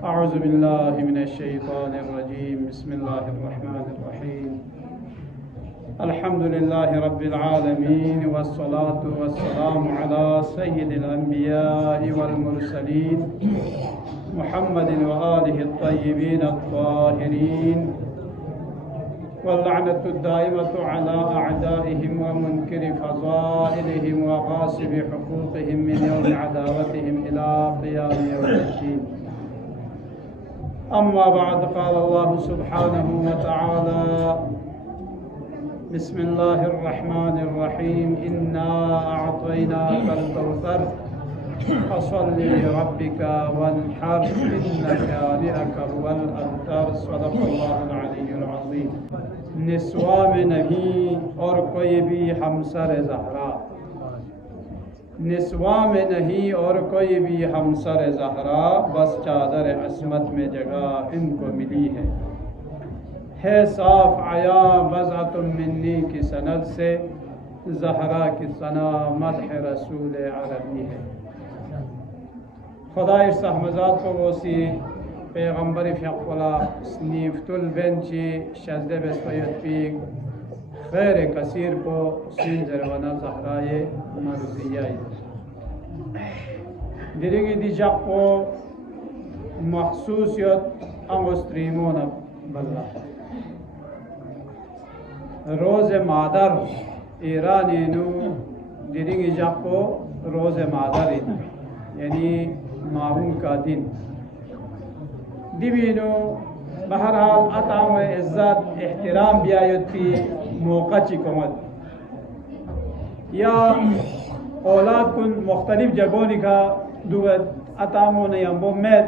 अऊज़ु बिल्लाहि मिनश्शैतानिर्रजीम बिस्मिल्लाहिर्रहमानिर्रहीम अल्हम्दुलिल्लाहि रब्बिल आलमीन वस्सलातु वस्सलामु अला सय्यिदिल अंबियाइ वल मुरसलीन मुहम्मदिन व आलिहि अत्तय्यिबीन अत्ताहिरीन वल्लअनतु दाइमतु अला अअदाइहिम व मुनकिरि फ़ज़ाइलिहिम व ग़ासिबि हुक़ूक़िहिम मिन यौमि अदावतिहिम इला क़ियाम यौमिद्दीन। अम्मा बाद क़ाल अल्लाहु सुब्हानहु व तआला बिस्मिल्लाहिर्रहमानिर्रहीम इन्ना अअतैनाकल कौसर फसल्लि लिरब्बिका वन्हर इन्न शानिअका हुवल अब्तर। सदक़ल्लाहुल अलिय्युल अज़ीम। निस्वा में नहीं और कोई भी हमसर ज़हरा, निस्वा में नहीं और कोई भी हमसर ज़हरा, बस चादर अस्मत में जगह इनको मिली है साफ आया बज़अतुम मिन्नी की सनद से ज़हरा की सना मदह रसूल अरबी है। खुदा सहमज़ात को वसी पैगम्बर फ़िक़ला स्नीफ़तुल बेंची शज़्द बस्पयत पीक खैर कसीर को सीन जरवाना ज़हराए मर्ज़िया दिरिगी दिशा को मखसूसियत अंगस्त्रीमोन बल्ला रोज़ मादर ईरानीनु दिरिगी जाको रोज़ मादर यानी माहूम का दिन दिवीनो बहरहाल अताम इज़्ज़त एहतराम बियायती मौका चिकमत या औलाद कुन मुख्तलिफ जगहों का दुगत अतामों ने अम्बोमेद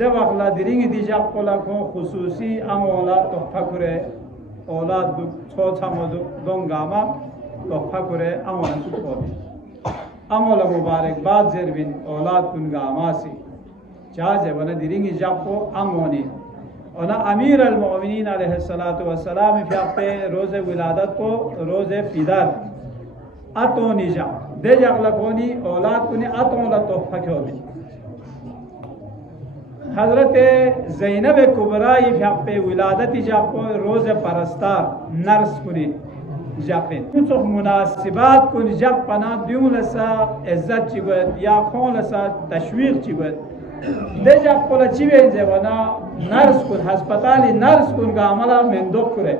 दवखला दिरिंगी दिजा कोला को खुसूसी अम औलाद तो फकुरे औलाद दु छोटा मधु दोंगामा तो फकुरे अमोला तुकोबी अमोला मुबारक बाद ज़ेरबिन औलाद कुन गामासी चाहे वना दिरिंगी जापो अमोनी और ना अमीर अल-मोमिनीन अलैहिस्सलातु वस्सलाम फ़ियाक़े रोज़े विलादत को रोज़े फ़िदार अतो निजा दे जगलकोनी औलाद कुनी अतोला तोहफ़ा क्यों हज़रत ज़ैनब कुबरा फ़ियाक़े विलादत जापो रोज़े परस्तार नर्स कुनी जापिन कुछ मुनासिबात कुन जब पना द्यूं लसा इज़्ज़त चिबत या खों लसा तशवीक़ चिबत दे जब कोला चिबे जेवना नर्स कुन हस्पताली नर्स कुन का अमला मेंदोक करे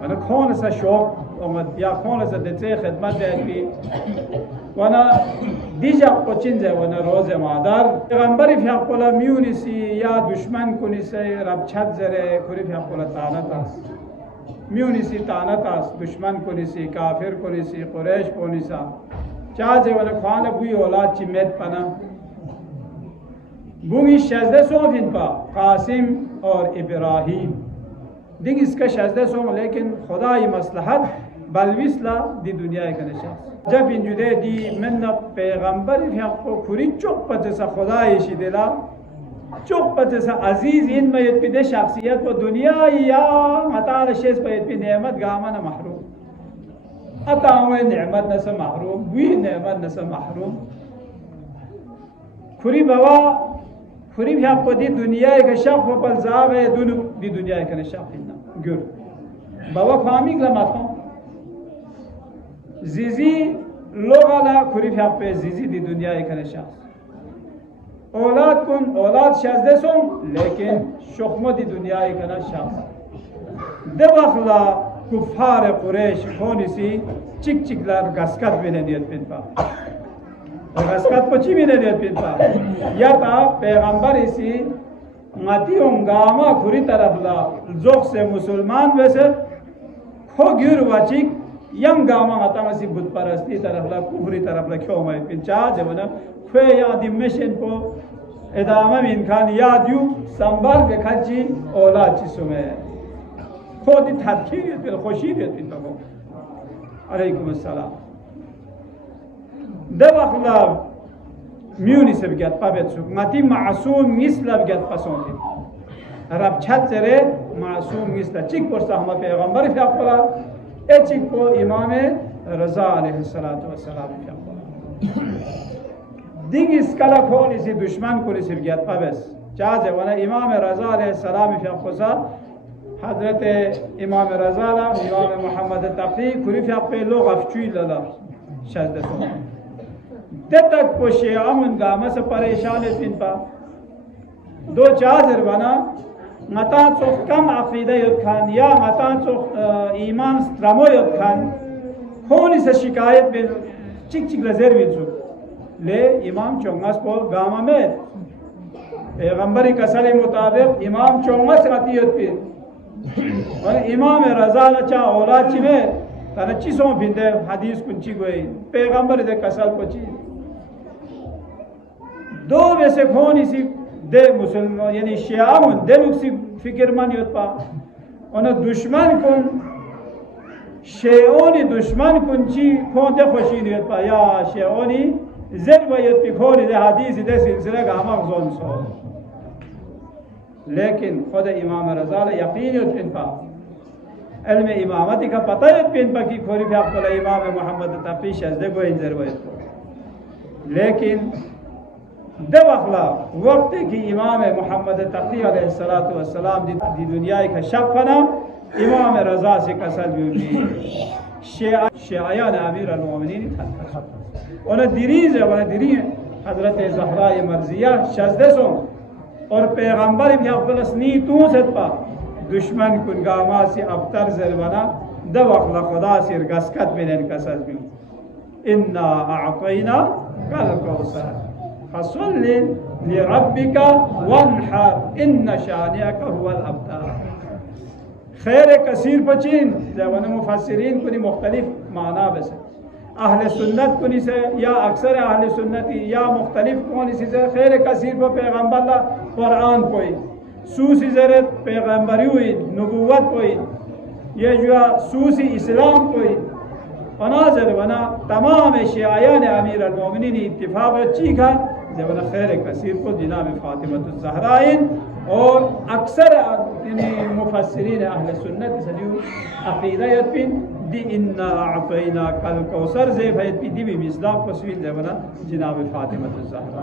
वना खोन सा शौक उमत या खोन सा देते खिदमत देती वना दीजा को चिंजे वना रोज़े मादार पैगंबर फ़ियाक़ला म्यूनिसी या दुश्मन कुनिसे रब छत जरे खुरी फ़ियाक़ला तानतास म्यूनिसी तानतास दुश्मन कुनिसी काफिर कुनिसी कुरैश कुनिसा चाहे वना खाना बुई औलाद चिमेत पना बुंगी शज़्द सोम इनपा कासिम और इब्राहीम दिंग इसका शज़्द सोम लेकिन खुदा ये मसलहत बलविसला दी दुनिया का नशा जब इन जुदे दी मन पैगंबर फ़ियाक़ो खुरी चुप पचसा खुदा ये शिदेला चुप पचसा अजीज़ इन में यत्पिदे शख्सियत वो दुनिया या मताल शेष पर यत्पि नेमत गामा न महरूम अतावे नेमत न से महरूम भी नेमत न से महरूम खुरी बवा खुरी भी आपको दी दुनिया का शक हो पल जाब है दुनु दी दुनिया का नशा फिरना गुर बाबा खामी का माथा ज़िज़ी लोगाला खुरी भी आप पे ज़िज़ी दी दुनिया का नशा औलाद कुन औलाद शाज़दे सों लेकिन शुख्म दी दुनिया का नशा दबखला कुफ़ार कुरैश खोनी सी चिक चिकलार गस्कत में नियत पिन पा गस्कत पची भी नहीं देती था या ता पैगंबर इसी माती उंगामा खुरी तरफ ला जोक से मुसलमान वैसे खो गिर वाचिक यंग गामा आता मसी बुत परस्ती तरफ ला कुफरी तरफ ला क्यों मैं पिंचा जब ना खे या दिमेशन को इदामा में इनखान याद यू संभाल बेखाची औलाद चीज़ों में खुद ही थाकी फिर खुशी देती था वो अलैकुम अस्सलाम दवखला म्यूनी से बगैर पाबेत सुख माती मासूम मिसला बगैर पसंद रब छत जरे मासूम मिसला चिक पर सहमा पैगंबर फ़ियाक़ला ए चिक को इमाम रज़ा अलैहिस्सलातु वस्सलाम फ़ियाक़ला दिंग इसकला खोन इसी दुश्मन को रिसिव किया पबस चाहे वना इमाम रज़ा अलैहिस्सलाम फ़िक़सा हज़रत इमाम रज़ा इमाम मोहम्मद तक़ी खुरी फ़िक़े लोग अफ़चुई लला शज़द सो तक को शियामुन गामा से परेशान पिन पा दो चार बना मता चोख कम अक़ीदा युद्ध खान या मता चोख ईमान स्त्रमो युद्ध खान खोन इस शिकायत में चिक चिक लज़ेर बिचु ले इमाम चोंगस पोल गामा में पैगंबरी कसले मुताबिक इमाम चोंगस अतियत पे और इमाम रज़ा चा औलाद चिमे तना चीज़ों भिंदे हदीस कुंची गोई पैगंबर दे कसल पोची दो में से खोन इसी दे मुसलमान यानी शियामुन दे लुक्सी फिक्रमन युद्ध पा उन्हें दुश्मन कुन शेओनी दुश्मन कुंची खोन दे खुशी युद्ध पा या शेओनी ज़ेर वयत पे खोन दे हदीस दे सिलसिले गामा ज़ोन सो लेकिन खुद इमाम रज़ा यकीन युद्ध पिन पा इल्म इमामती का पता युद्ध पिन पा की खोरी फ़िक़ा इमाम मोहम्मद तक़ी शज़दे को इंजर वयत को लेकिन दे वक्त की इमाम मोहम्मद तक़ी अलैहिस्सलातु वस्सलाम दी दुनिया का शफ़ना इमाम रज़ा से कसल भी शियायान अमीर अल-मोमिनीन था उन्हें दिरीज़ है उन्हें दिरी हज़रत ज़हरा मर्ज़िया शज़दे सो और पैगंबर भी अपनी तू सत्पा दुश्मन कुन गामा से अबतर ज़रवना द वक्त खुदा से गस्कत में कसल भी इन्ना अअतैना कल कौसर फसल्लि लिरब्बिका वन्हर इन्न शानिअका हुवल अब्तर खैर कसीर पचीन जवान मुफस्सिरीन कुनी मुख्तलिफ माना बस अहले सुन्नत कुनी से या अक्सर अहले सुन्नती या मुख्तलिफ कुनी से खैर कसीर को पैगंबर ला कुरान कोई सूसी ज़रत पैगंबरी हुई नबूवत कोई ये जो सूसी इस्लाम कोई अनाजर बना तमाम शियायान अमीर अल-मोमिनीन इत्तिफाक चीखा जब खैर कसीर को जनाब फ़ातिमतुज़ ज़हराइन और अक्सर मुफस्सिरीन अहले सुन्नत सजू अक़ीदा यत्पिन दी इन्ना अअतैना कल कौसर से भयत पी दी भी मिसदाक़ तस्वीर जबना जनाब फ़ातिमतुज़ ज़हरा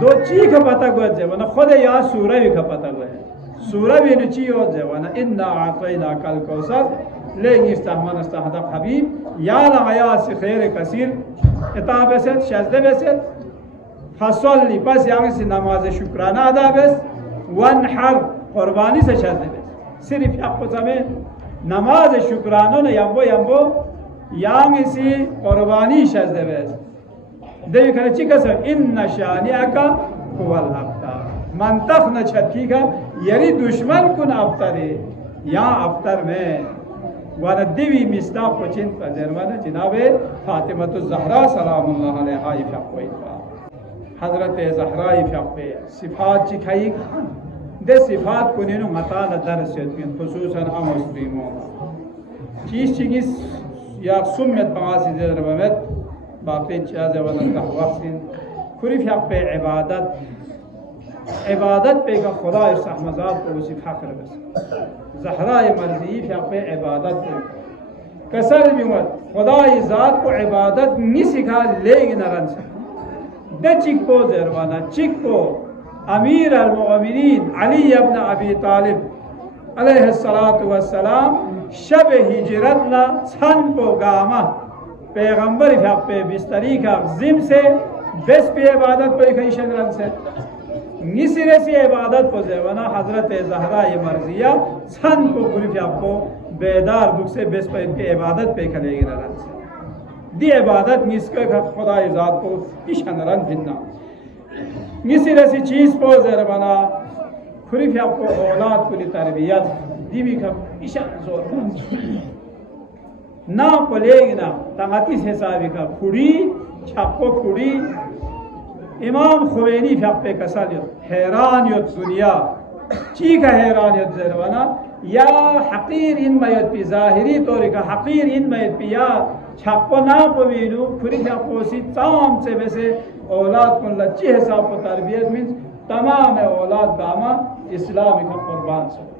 दो चीख पता गो जबना खुद या सूरह भी पता गो है सूरह भी नुची हो जबना इन्ना अअतैना कल कौसर लेकिन इस्ताहमान इस्ताहदा हबीब या लगाया से खैर कसीर इताब से शज़दे से फसल्ली बस यहाँ से नमाज शुक्राना अदा बस वन्हर कुर्बानी से शज़दे सिर्फ आपको समय नमाज शुक्राना न यम्बो यम्बो यहाँ से कुर्बानी शज़दे बस देवी करे चिकस इन्ना शानिअका हुवल अब्तर मंतख न छठी का यरी दुश्मन कुन अब्तरे या अब्तर में वरदिवी मिस्दाक़ पचिन पजरवाना जनाबे फ़ातिमतुज़ ज़हरा सलामुल्लाह अलैहा फ़िक़ा हज़रत ज़हरा फ़िक़े सिफ़ात चिखाई दे सिफ़ात को नेनु मताल दरस यत्मिन खुसूसन मुस्लिमों चीज़ चिगिस या सुम्मत बासी ज़रबमत बाक़ी चाज़ वनत वक़्तिन खुरी फ़िक़े इबादत पे का खुदा इस्ताहमज़ात को उसी फ़ाखर बस ज़हरा मर्ज़ी फ़िक़े इबादत पे कसर भी मत खुदा ज़ात को इबादत नहीं सिखा लेकिन नरन से दे चिक को ज़रवाना चिक को अमीर अल-मोमिनीन अली इब्न अबी तालिब अलैहिस्सलातु वस्सलाम शब हिजरत ला छन को गामा पैगंबर फ़िक़े बिस्तरी का ज़िम से बेस पे इबादत पे कईशन रन से निसिरे से इबादत को ज़रवाना हज़रत ज़हरा मर्ज़िया छन को पूरी फ़िक़े बेदार दुख से बेस पे इनके इबादत पे करेगी नरन से दी इबादत निस्के का खुदा ज़ात को इशन रन भिन्ना निसिरे से चीज़ को ज़रवाना खुरी फ़िक़े औलाद को तरबियत दीवी का इशन जोर ना पलेगी ना तंगाती से हिसाबी का खुड़ी छापो खुड़ी इमाम खुमैनी फ़िक़े कसल हैरान युद्ध दुनिया चीका हैरान युद्ध ज़रवाना या हक़ीर इन मयत पी ज़ाहिरी तौर का हक़ीर इन मयत पी या छापो ना पवीनु खुरी फ़िक़े सी ताम से वैसे औलाद को लच्ची हिसाब को तरबियत मीन्स तमाम औलाद दामा इस्लाम का कुर्बान से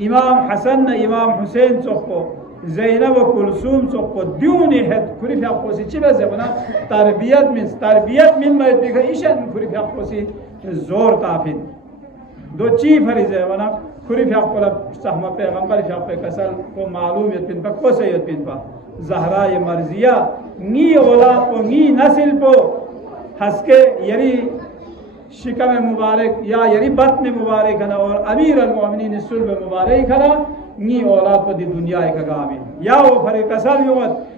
इमाम हसन न इमाम हुसैन चोको ज़ैनब व कुलसूम चोको द्यूनी है खुरी फ्याकोसी चिबे ज़बना तरबियत मिन में देखा ईशन खुरी फ्याकोसी जोर काफिन दो ची फरीज़े वना खुरी फ्याकोला सहमा पैगंबर फ्याको कसल को मालूम यतिन पर को से यतिन पर ज़हरा ये मर्जिया नी औलाद को नी नस्ल को हंसके यरी शिकम मुबारक या यरी बत्न मुबारक है और अमीर अल-मोमिनीन सुल्ब मुबारक है नी औलाद पर दी दुनिया एक गामी या वो फरे कसर युवत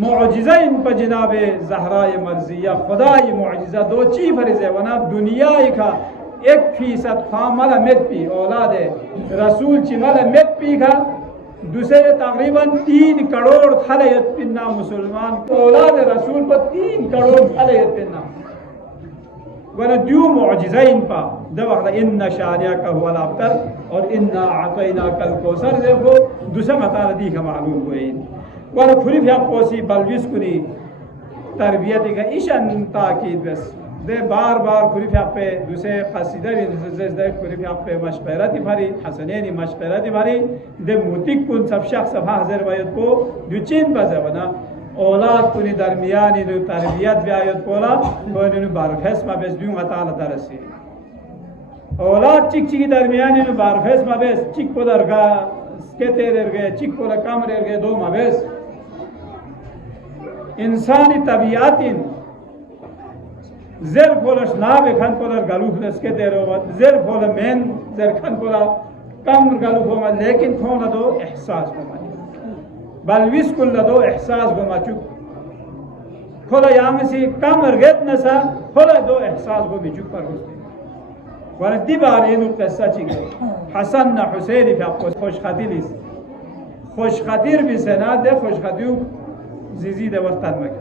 मुअजिज़ा इन पर जनाबे ज़हरा ये मर्जिया खुदा ये मुअजिज़ा दो ची फरीज़े वना दुनिया का 1% फामला मेट औलाद रसूल चिमला मेट पी का दूसरे तकरीबन 3 करोड़ खलयत पिन्ना मुसलमान औलाद रसूल पर 3 करोड़ खलयत पिन्ना वना द्यू मुअजिज़ाइन पा दवक़ इन्ना शानिअका हुवल अब्तर और इन्ना अतैनाकल कौसर देखो दूसरा मताला दी का मालूम हुए वना खुरी फ्या कोसी बलविस कुनी तरबियत का ईशन ताकीद बस दे बार बार खुरी फ्या पे दूसरे कसीदा भी दूसरे खुरी फ्या पे मशवरा दी भरी हसनैनी मशवरा दी भरी दे मुतिक कुन सब शख्स सभा हज़र वयत को दुचिन बज़वना औलाद कुनी दरमियानी नु तरबियत व्यायत कोला कोनी बारफेस मा बेस दुंगा ताला दरसी औलाद चिक चिकी दरमियानी नु बारफेस मा बेस चिक को दरगा स्केतेर गए चिक को कमरे गए दो मा बेस इंसानी तबियातिन ज़र कोलश नाव खन कोलर गलूफ स्केतेर होवत ज़र कोल मेन ज़र खन कोला कम गलूफ होवत लेकिन खोना दो एहसास को बलविस कुल दो एहसास गो मचुक खोला यामसी कम रगत नसा खोला दो एहसास गो मिचुक पर गुस्ते वर दिबार ये नुक्ता सची हसन न हुसैन फा खुश खदिलिस खुश खदीर भी सना दे खुश खदियु जिजी दे वस्तन में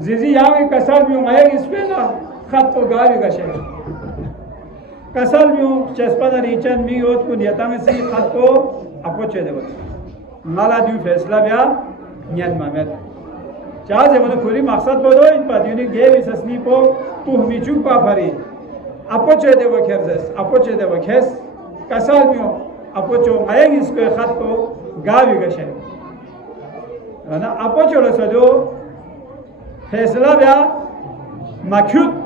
जिजी यामे कसर भी आए इस पे ना खत को गाली का शेर कसर भी चस्पा रीचन भी होत को नियता में सी खत को अपोचे दे नाला दियो फैसला ब्या नियत मामेत चाह से मतलब पूरी मकसद बोलो इन पर यूनिक गेम इस असली को तू हमी चुप पा फरी अपोचे दे वो खेरज़ अपोचे दे वो खेस कसाल में अपोचो आएग इसको खत को गावी गशे है ना अपोचो लो सजो फैसला ब्या मख्यूत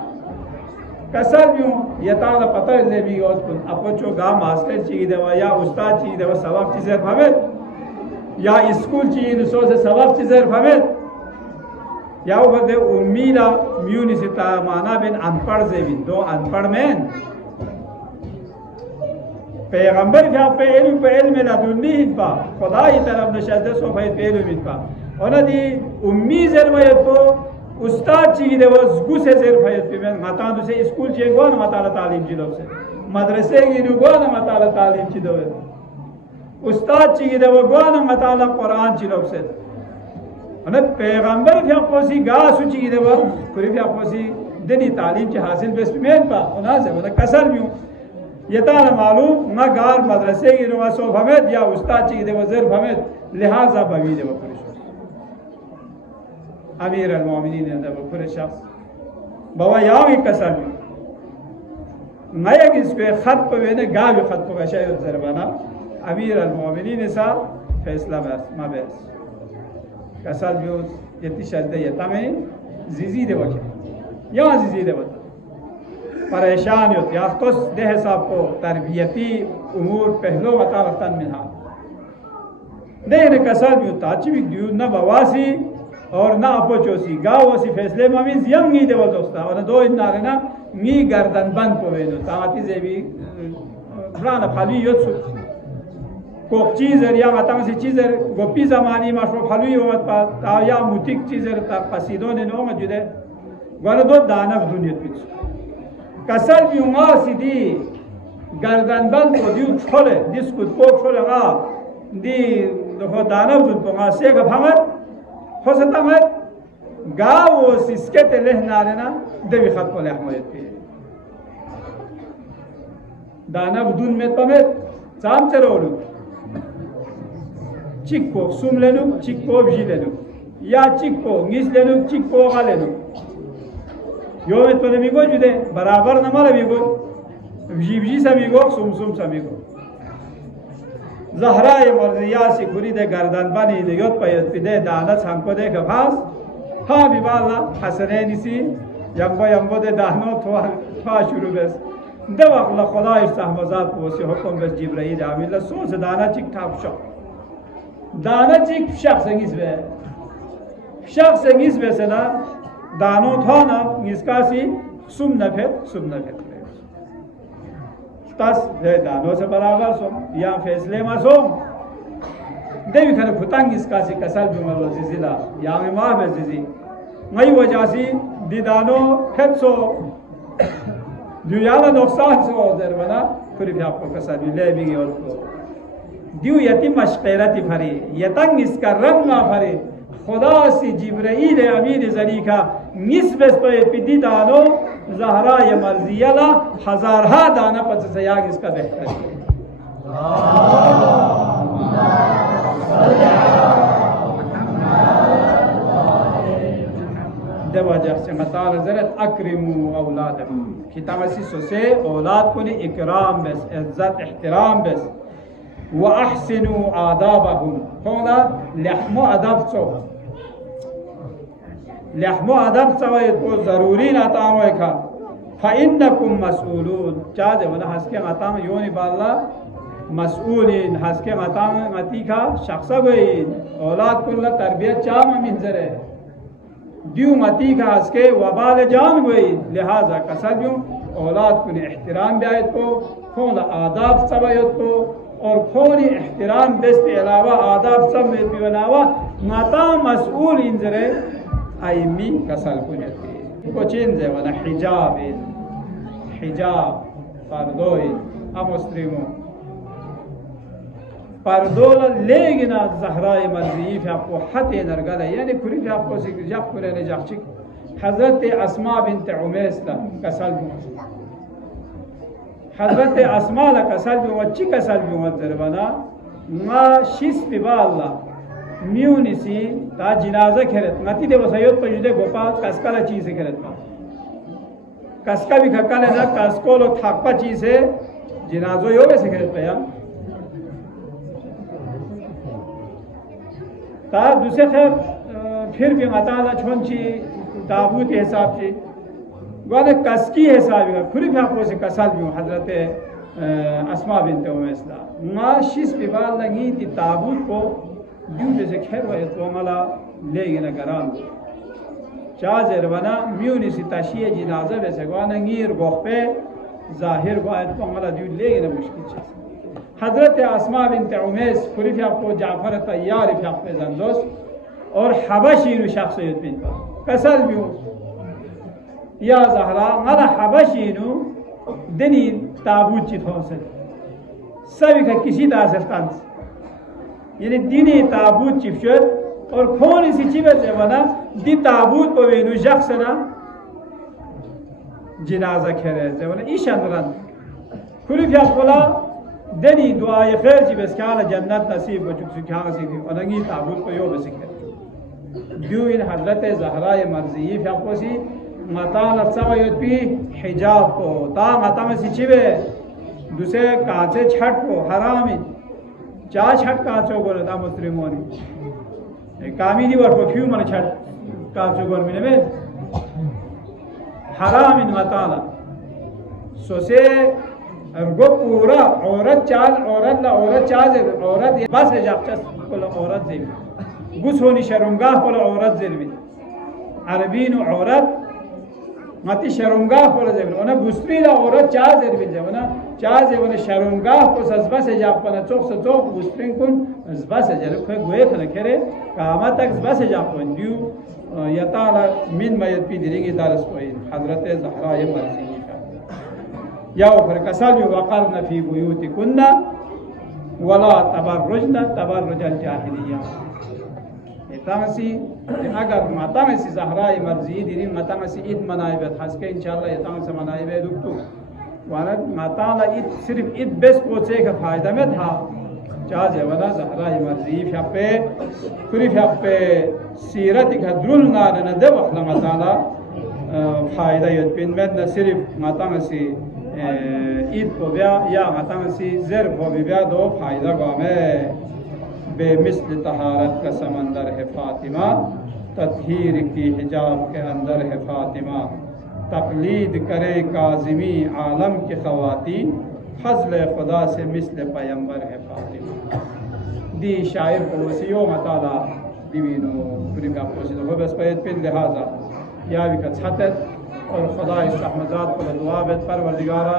कसर में ये ताला पता ले भी और अपोचो गा मास्टर चीज़ देवा या उस्ताद चीज़ देवा सबक चीज़ें भावेत या स्कूल चीज़ सो से सबक चीज़ें भावेत या वो बदे उम्मीदा म्यूनिसिपा माना बिन अनपढ़ से भी दो अनपढ़ में पैगंबर क्या पे इल्म लदुन्नी हिप्पा खुदा ही तरफ नशद सो भाई पे इल्म हिप्पा और ना दी उम्मीद ज़रूरी तो उस्ताद चीज़ देवा गुस्से ज़रूर भाई पे मैं माता दूसरे स्कूल चीज़ गो ना माता तालीम चीज़ों से मदरसे की रुगो ना माता तालीम चीज़ों से उस्ताद चीज़ देवा गो ना माता कुरान चीज़ों से अने पैगंबर क्या कोसी गा सुची देवा पूरी क्या कोसी दनी तालीम चे हासिल बेस में पा उना से मतलब कसर भी ये ताला मालूम ना गार मदरसे की रुआ सो भमेद या उस्ताद ची देवा ज़र भमेद लिहाजा भवी देवा पूरी अमीर अल-मोमिनीन ने देवा पूरे शख्स बाबा यहाँ भी कसर भी नया किस पे खत पे वेने गा भी खत पे शायद ज़रबाना अमीर अल-मोमिनीन ने सा फैसला बस माबेस कसर भी यति शद्दे यता में जिजी दे वके यहाँ जिजी दे वके परेशान होते या तो देह साहब को तरबियती उमूर पहलो वता वतन में हाँ देह ने कसर भी होता अच्छी भी दियो न बवासी और न अपोचोसी गाँव सी फैसले में भी जियम नहीं दे वो दोस्ता और दो इन नारे ना मी गर्दन बंद को वे दो तामाती जे भी ब्रांड खाली योत्सु कोक चीज़र या मतंग सी चीज़र गोपी ज़मानी माशो फलुई होत पा ताया मुतिक चीज़र ता पसीदों ने नो मजुदे वाले दो दानव दुनिया पिच कसर भी उमा सीधी गर्दन बंद को दियो छोले दिसकुट कोक छोले आ दी दो दानव दुन पंगा से का भामत हो सकता है गाँव सिस्के तेले नारे ना देवी खत को ले हमारे पे दानव दुन में तो में चाम चरोलू चिक्को सुम लेनु चिक्को भी लेनु या चिक्को गिस लेनु चिक्को गा लेनु यो में तो मिगो जुदे बराबर न मारे मिगो जीवजी सा मिगो सुम सा मिगो Zahra-i Marziya-si kuride gardan bani de yot payot pide dana sanko de kafas ha bibala hasaneni si yamba de dahno to shuru bes de waqla khuda istahmazat posi hukum bes Jibril amilla so dana chik thap sho dana chik shakhsengiz be shakhsengiz besena dano thana niskasi sum nafet tas de dano se barabar som ya faisle ma som devi khana khutang iskasi kasal bimal zizila ya ma be zizi ngai wajasi didano hetso dünyada noksan so derbana kuri yapko kasal bile bi yor diu yatim mashqirati fari yatang iskarram ma fari खुदा से जिब्राइल अमीर जरी का निस्बत पे पिदी दानो ज़हरा या मर्जियाला हजार हा दाना पच से याग इसका बेहतर है दवाजा से मताल ज़रत अक्रिमु औलादकुम किताब से औलाद को ने इकराम बस इज्जत एहतराम बस व अहसिनु आदाबहुम कौला लहमो अदब सो लहमो अदब सवायत को ज़रूरी नाताम का फ़इन्नकुम मसऊलून चाहे वना हस्के नाताम योनि बाल्ला मसऊलिन हस्के नाताम मती का शख्स गई औलाद कुल्ला तरबियत चाम मिंजरे दियो मती का हस्के वबाल जान गई लिहाजा कसबियों औलाद को ने एहतराम ब्यायत को कौला आदाब सवायत को और खोनी एहतराम बेस के अलावा आदाब सब में भी बनावा नाता मसऊल इंजरे आईमी कसल कुन्यती को चेंज है वना हिजाब पर्दोई अमुस्लिमों पर्दोला लेगिना ज़हरा-i मर्ज़ी आपको हते नरगला यानी खुरी आपको सिक जब करे ने जाचिक हज़रत अस्मा बिन्त उमैस ला कसल हज़रत अस्मा ला कसल भी वच्ची कसल भी वज़रबना मा शिस बिबाला म्यूनिसी ता जिनाज़ा खेरत नती दे वसयत पजुदे गोपा कसकला चीज़ खेरत कसका भी खक्का लेना कसको लो थापा चीज़ है जिनाज़ो यो वैसे खेरत पया ता दूसरे खैर फिर भी मताला छोंची ताबूत के हिसाब से वाले कसकी हिसाब का खुरी आपको से कसल भी हज़रत अस्मा बिन्त उमैस ला मा शिस बिबाल लगी ती ताबूत को यूं से खैर व तो मला लेगिन गराम चाजर बना म्यूनि सी ताशिए जिनाजा वैसे गाना गिर गोखपे जाहिर बात को मला दू लेगिन मुश्किल है हज़रत अस्मा बिन्त उमैस खुरी आपको जाफर तैयार पे जंदोस और हबशी शख्सियत बिन कसल भी या ज़हरा मला हबशी दनी ताबूत चित हो सभी का किसी दास्तान यानी दिनी ताबूत चिपशत और खोन इसी चिपे से बना दी ताबूत पर वेनु शख्सना जिनाजा खेरे से बना ईशान रन खुली क्या बोला दनी दुआ ये खैर जी बस क्या जन्नत नसीब को चुप क्या सी थी और नगी ताबूत को यो बस खेरे दियो इन हज़रत ज़हरा-i मर्ज़ी आपको सी माता नफ्सा युद्धि हिजाब को ता माता में सिचिबे दूसरे कांचे छठ को हरामी चा छठ कांचो को ता मुस्लिमों ने कामी दी वर परफ्यूम मन छठ कांचो को में हराम इन माताला सोसे अर्गो पूरा औरत ला औरत चाज औरत बस है जापचस को औरत दे गुसोनी शर्मगाह को औरत जेलवी अरबीन औरत मती शर्मगाह को जेबन ओना गुस्त्री ला औरत चाज जेलवी जेबना चाज जेबन शर्मगाह को सजबा से जापना चौक से चौक गुस्त्री कुन सजबा से जल को गोए खन करे कामा तक सजबा से जापन दियो यताला मिन मयत पी दिरेंगे दारस को हजरत ज़हरा-i मर्ज़ी या फिर कसल भी वक़रन फी बुयूतिकुन्ना वला तबर्रुजना तबर्रुजल जाहिलिया इतामसी अगर मातामसी ज़हरा-i मर्ज़ी दिरी मातामसी ईद मनाइबत हसके इंशाअल्लाह इतामसी मनाइबे दुक्तु वाला माताला ईद सिर्फ ईद बेस पहुंचे का फायदा में था चाहे वाला ज़हरा-i मर्ज़ी फपे कुरी फपे सीरत घद्रुल नार न दे वखला माताला फायदा यत पिन में न सिर्फ मातामसी ईद को ब्या या मतंग सी ज़र को भी ब्या दो फायदा गामे बेमिसल तहारत का समंदर है फातिमा तत्हीर की हिजाब के अंदर है फातिमा तकलीद करे काज़िमी आलम की ख़वातीन फज़ल खुदा से मिसल पैगंबर है फातिमा दी शायर को वसीयो मताला दिवीनो पूरी का पोषित हो बस पैद पिन लिहाजा या भी का छतत और खुदा इस रहमजात को दुआ बेत परवरदिगारा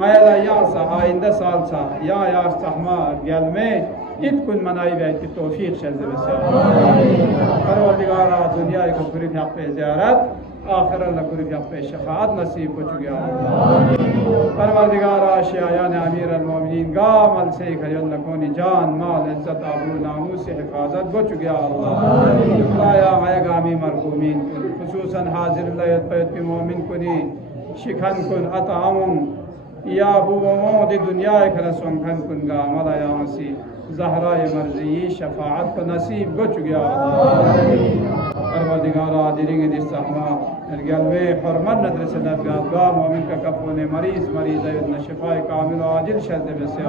मैला या सा आइंदा साल सा या सहमा गल में ईद कुन मनाई गई की तौफीक शर्द से परवरदिगारा दुनिया को पूरी पे ज़ियारत आखिर पूरी पे शफाअत नसीब हो चुकी परवरदिगारा शियायान अमीर अल-मोमिनीन गामल से खजल नकोनी जान माल इज्जत आबरू नामू से हिफाजत हो चुकी अल्लाह या गामी मरहूमीन खुसूसन हाजिर लयत पैत के मोमिन कुनी शिखन कुन अतामुन या बुवमो दी दुनिया खन संखन कुन गा मला या मसी ज़हरा मर्ज़ी शफाअत को नसीब हो चुकी परवरदिगारा दिलेंगे दिस सहमा गलवे हरमत नदर से नफ़ा मोमिन का कफ़ोने मरीज़ न शिफाए कामिल आजिल शर्द से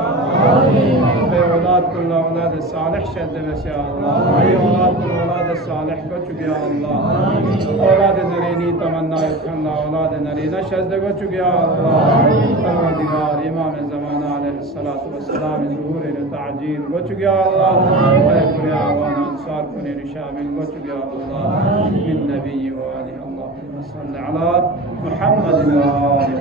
औलाद कुल औलाद सालिह शर्द से औलाद कुल औलाद सालिह को चुके अल्लाह औलाद नरीनी तमन्ना खन्ना औलाद नरीना शर्द को चुके अल्लाह परवरदिगार इमाम ज़माना अलैहिस्सलातु वस्सलाम ज़ुहूर ताजील को चुके अल्लाह पूरे आवान अंसार को ने शामिल को चुके अल्लाह बिन नबी व आलिहि अल्लाहुम्मा सल्लि अला मुहम्मद व आलि